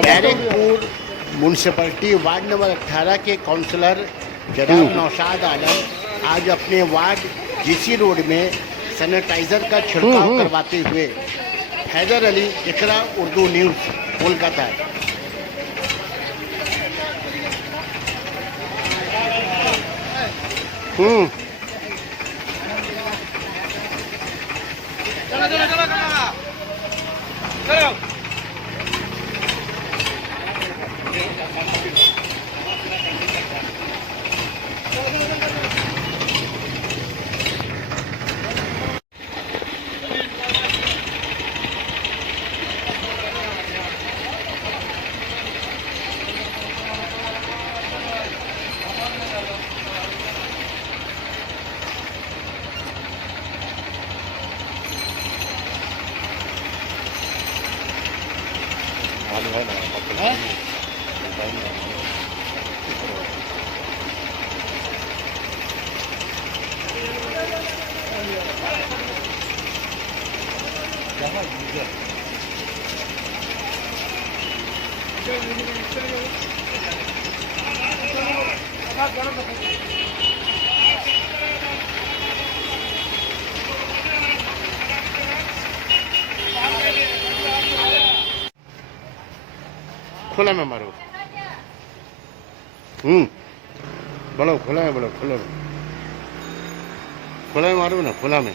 Barrackpore municipality ward number 18 के काउंसलर जनाब नौशाद आलम आज अपने वार्ड जीसी रोड में सैनिटाइजर का छिड़काव करवाते हुए हैदर अली, इकरा उर्दू न्यूज़, कोलकाता। खुला में मारो। बोलो खुला में, बोलो खुला में, खुला में मारो ना, खुला में।